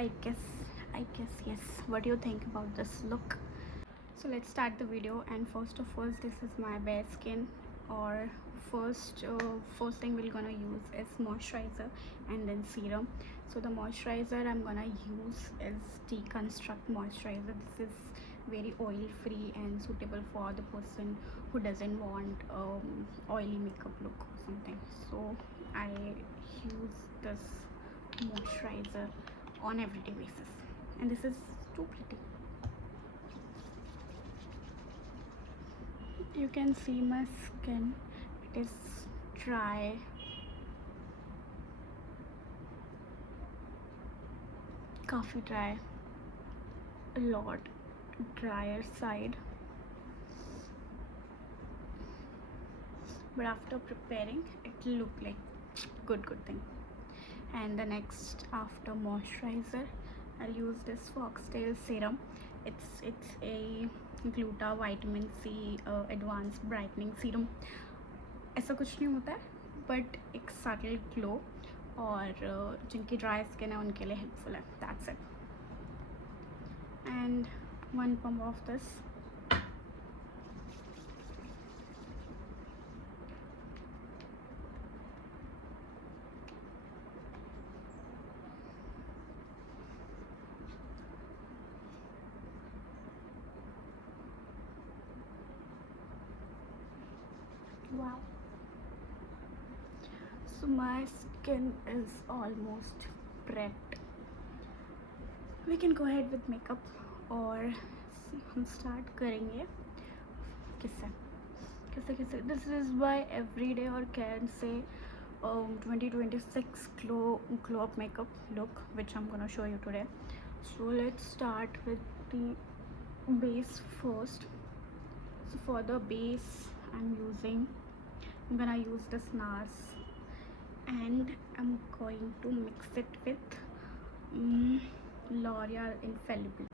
I guess yes. What do you think about this look? So let's start the video, and first of all, this is my bare skin. Or first thing we're gonna use is moisturizer and then serum. So the moisturizer I'm gonna use is Deconstruct moisturizer. This is very oil free and suitable for the person who doesn't want oily makeup look or something. So I use this moisturizer on everyday basis, and this is too pretty. You can see my skin, it is dry, coffee dry, a lot drier side, but after preparing it look like good thing. And the next, after moisturizer, I'll use this foxtail serum. It's a gluta vitamin C advanced brightening serum. ऐसा कुछ नहीं होता है, but एक subtle glow और जिनकी dry skin है उनके लिए हेल्पफुल है. That's it. And 1 pump of this. Wow. So my skin is almost prepped. We can go ahead with makeup, और हम स्टार्ट करेंगे किससे. This is my everyday or can say 2026 glow up makeup look, which I'm gonna show you today. So let's start with the base first. So for the base I'm gonna use this NARS, and I'm going to mix it with L'Oreal Infallible.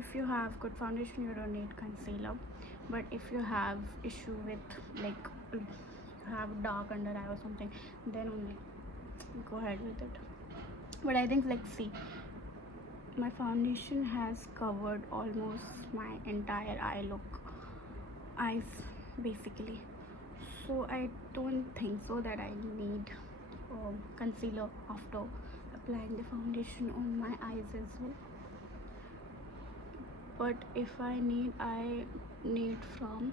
If you have good foundation, you don't need concealer, but if you have issue with, like, you have dark under eye or something, then only go ahead with it. But I think, like, see, my foundation has covered almost my entire eyes basically, so I don't think so that I need concealer after applying the foundation on my eyes as well. But if I need from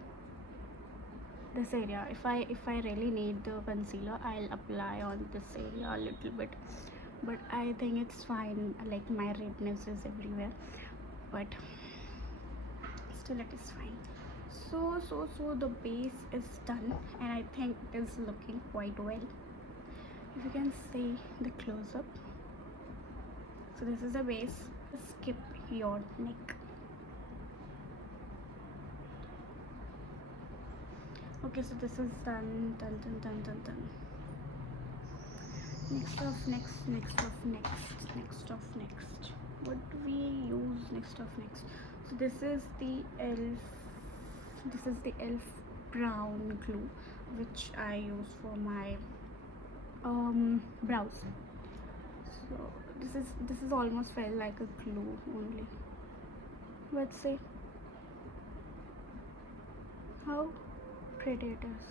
this area. If I really need the concealer, I'll apply on this area a little bit, but I think it's fine. Like, my redness is everywhere, but still it is fine. So the base is done, and I think it is looking quite well. If you can see the close-up. So this is the base. Skip your neck. Okay, so this is done. Next. What do we use next? So this is the elf brown glue, which I use for my brows. So this is almost felt like a glue only. Let's see how pretty it is.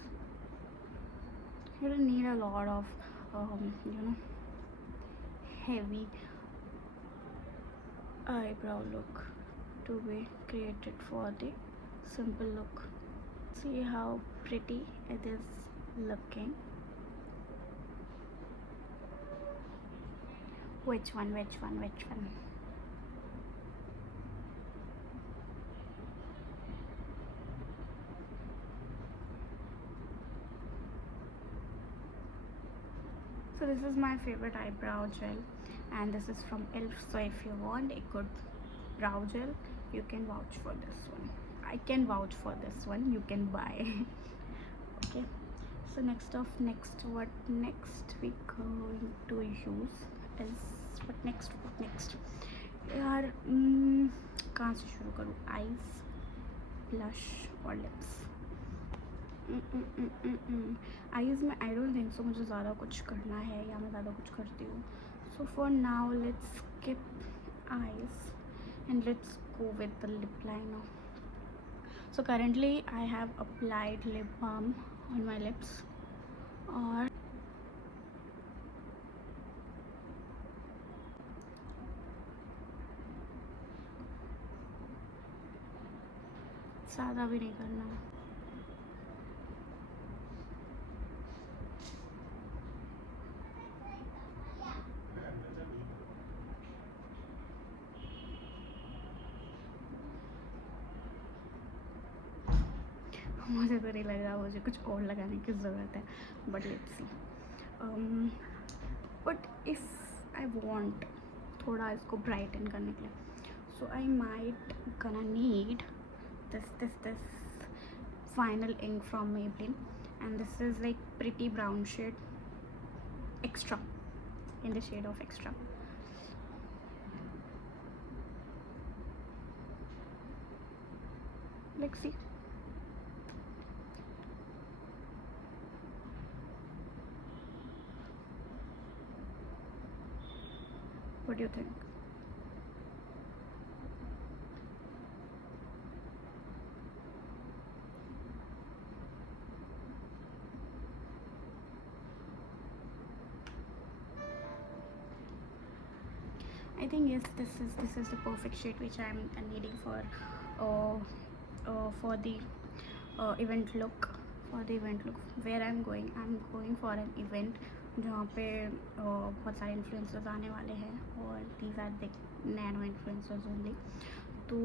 You don't need a lot of heavy eyebrow look to be created for the simple look. See how pretty it is looking. Which one? So this is my favorite eyebrow gel, and this is from elf. So if you want a good brow gel, you can vouch for this one. I can vouch for this one, you can buy. Okay, so what next we going to use is what next यार कहाँ से शुरू करूँ? Eyes, blush और lips. Eyes में I don't think so मुझे ज़्यादा कुछ करना है या मैं ज़्यादा कुछ करती हूँ. So for now let's skip eyes and let's go with the lip liner. So currently I have applied lip balm on my lips और ज़्यादा भी नहीं करना. मुझे तो नहीं लग रहा मुझे कुछ और लगाने की ज़रूरत है, but let's see. But if I want थोड़ा इसको ब्राइटन करने के लिए, सो आई माइट गना need this final ink from Maybelline, and this is like pretty brown shade, extra, in the shade of extra. Let's see. What do you think? I think yes, this is the perfect shade which I'm needing for the event look. For the event look where I'm going for an event जहाँ पे बहुत सारे influencers आने वाले हैं और these are the nano influencers only. तो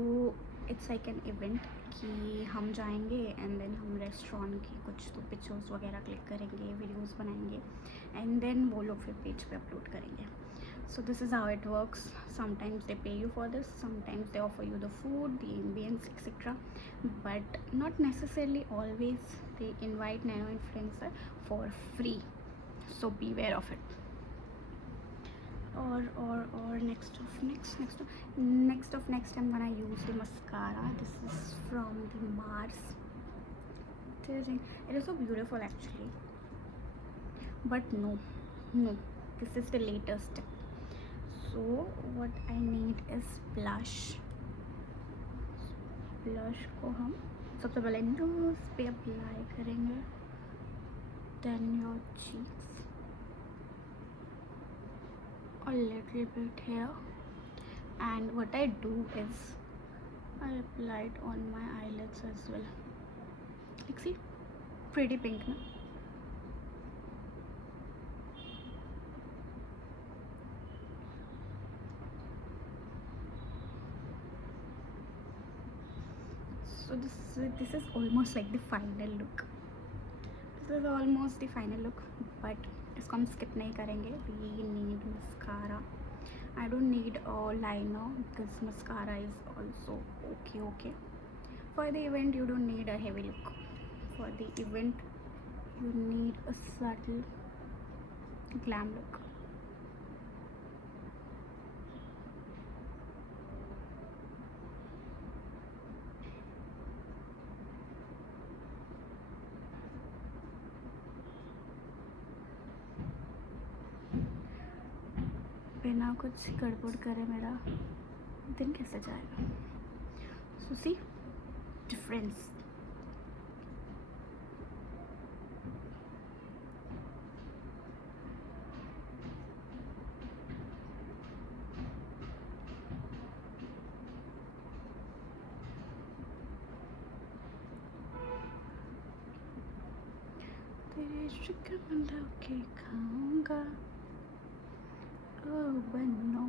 it's like an event कि हम जाएंगे एंड देन हम रेस्टोरेंट की कुछ तो पिक्चर्स वगैरह क्लिक करेंगे, वीडियोस बनाएंगे एंड देन वो लोग फिर पेज पे अपलोड करेंगे. So this is how it works. Sometimes they pay you for this, sometimes they offer you the food, the ambience, etc. But not necessarily always they invite nano influencer for free. So beware of it. Or next I'm gonna use the mascara. This is from the Mars. It is so beautiful actually. But no, this is the latest. So what I need is blush. Blush को हम सबसे पहले knows पे apply करेंगे, then your cheeks, a little bit here, and what I do is I apply it on my eyelids as well. Like see, pretty pink na? So this is almost like the final look. This is almost the final look, but इसको हम skip नहीं करेंगे. We need mascara. I don't need a liner because mascara is also okay. For the event you don't need a heavy look. For the event you need a subtle glam look. बिना कुछ गड़बड़ करे मेरा दिन कैसे जाएगा? So see difference. तेरे इश्क में धोखे खाऊंगा. Oh, but no.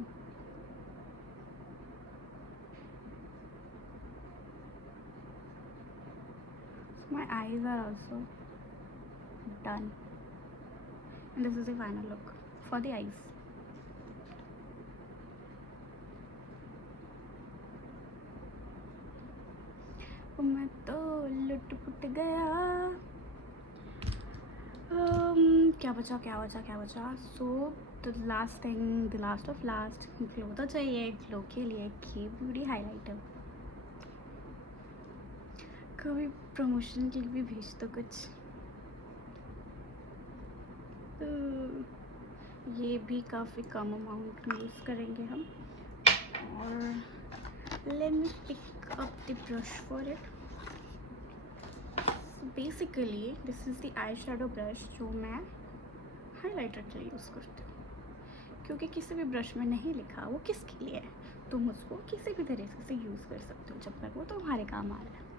So my eyes are also done, and this is the final look for the eyes. मैं तो लुट पुट गया। क्या बचा। So the last thing, the last of last, glow तो चाहिए। ग्लो के लिए की ब्यूटी हाइलाइटर। कभी प्रमोशन के लिए भी भेज दो कुछ। ये भी काफ़ी कम अमाउंट में यूज़ करेंगे हम। और let me pick up the brush for it. Basically this is the eye shadow brush जो मैं हाइलाइटर के लिए यूज़ करती हूँ, क्योंकि किसी भी ब्रश में नहीं लिखा वो किसके लिए है। तुम उसको किसी भी तरीके से यूज़ कर सकते हो जब तक वो तुम्हारे काम आ रहा है।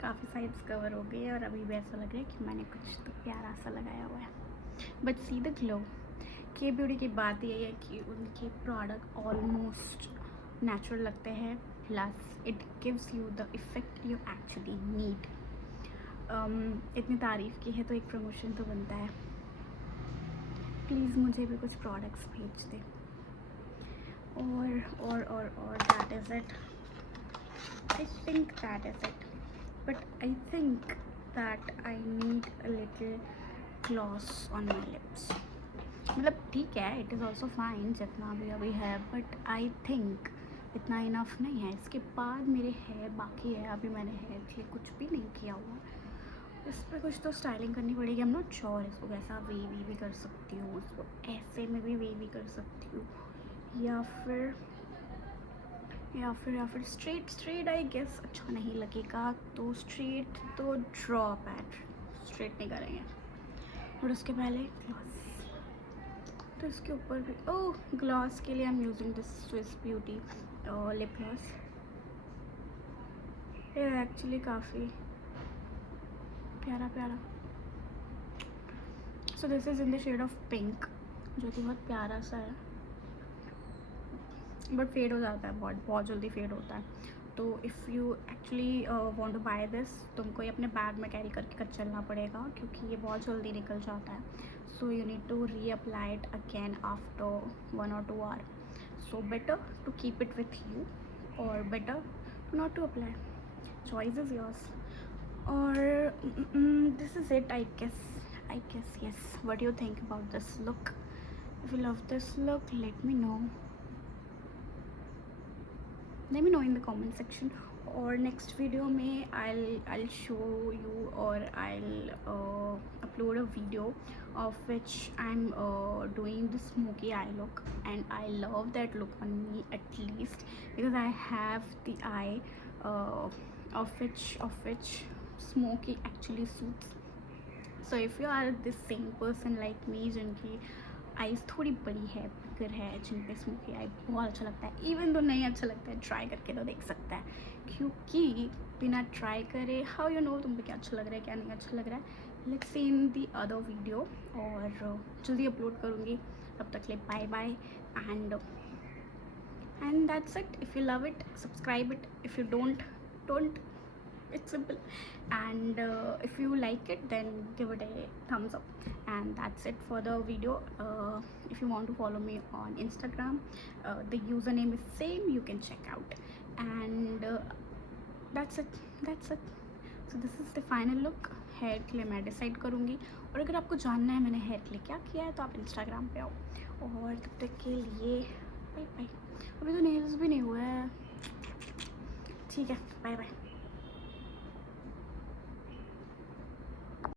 काफ़ी साइड्स कवर हो गई है और अभी भी ऐसा लग रहा है कि मैंने कुछ तो प्यारा सा लगाया हुआ है। But see the glow. के ब्यूटी की बात ये है कि उनके प्रोडक्ट ऑलमोस्ट नेचुरल लगते हैं, plus it gives you the effect you actually need. इतनी तारीफ़ की है तो एक प्रमोशन तो बनता है। प्लीज़ मुझे भी कुछ प्रोडक्ट्स भेज दे। और that is it. I think that is it. But I think that I need a little gloss on my lips. मतलब ठीक है, it is also fine जितना भी अभी है, but I think इतना enough नहीं है। इसके बाद मेरे हेयर बाकी है, अभी मैंने हेयर के लिए कुछ भी नहीं किया हुआ। इस पर कुछ तो स्टाइलिंग करनी पड़ेगी। I'm not sure इसको कैसा वेवी भी कर सकती हूँ, इसको ऐसे में भी वेवी कर सकती हूँ, या फिर स्ट्रेट आई गेस अच्छा नहीं लगेगा, तो स्ट्रेट तो ड्रॉप है, स्ट्रेट नहीं करेंगे। और उसके पहले ग्लॉस, तो इसके ऊपर भी ग्लॉस के लिए I am using this Swiss beauty lip gloss. ये एक्चुअली काफ़ी प्यारा। So this is in the shade of pink, जो कि बहुत प्यारा सा है, बट फेड हो जाता है, बहुत जल्दी फेड होता है। तो if you actually want to buy this, तुमको ये अपने बैग में कैरी करके चलना पड़ेगा, क्योंकि ये बहुत जल्दी निकल जाता है। So you need to reapply it again after 1 or 2 hours. So better to keep it with you or better not to apply. Choice is yours. और this is it I guess yes. What do you think about this look? If you love this look, let me know in the comment section. और next video में I'll show you, or I'll upload a video of which I'm doing the smoky eye look, and I love that look on me, at least because I have the eye of which smoky actually suits. So if you are the same person like me जिनकी eyes थोड़ी बड़ी है, बिगर है, जिन पे smoky आई बहुत अच्छा लगता है, इवन तो नहीं अच्छा लगता है, ट्राई करके तो देख सकता है, क्योंकि बिना ट्राई करे हाउ यू नो तुम पे क्या अच्छा लग रहा है क्या नहीं अच्छा लग रहा है। Let's see in the other video, और जल्दी अपलोड करूँगी। तब तक ले bye bye, and that's it. If you love it, subscribe it. If you don't, it's simple. And if you like it, then give it a thumbs up. And that's it for the video. If you want to follow me on Instagram, the username is same, you can check out. And that's it. So this is the final look. Hair के लिए मैं decide करूँगी, और अगर आपको जानना है मैंने हेयर के लिए क्या किया है तो आप इंस्टाग्राम पे आओ। और तब तक के लिए बाय बाय। अभी तो नेल्स भी नहीं हुआ है, ठीक है, बाय बाय।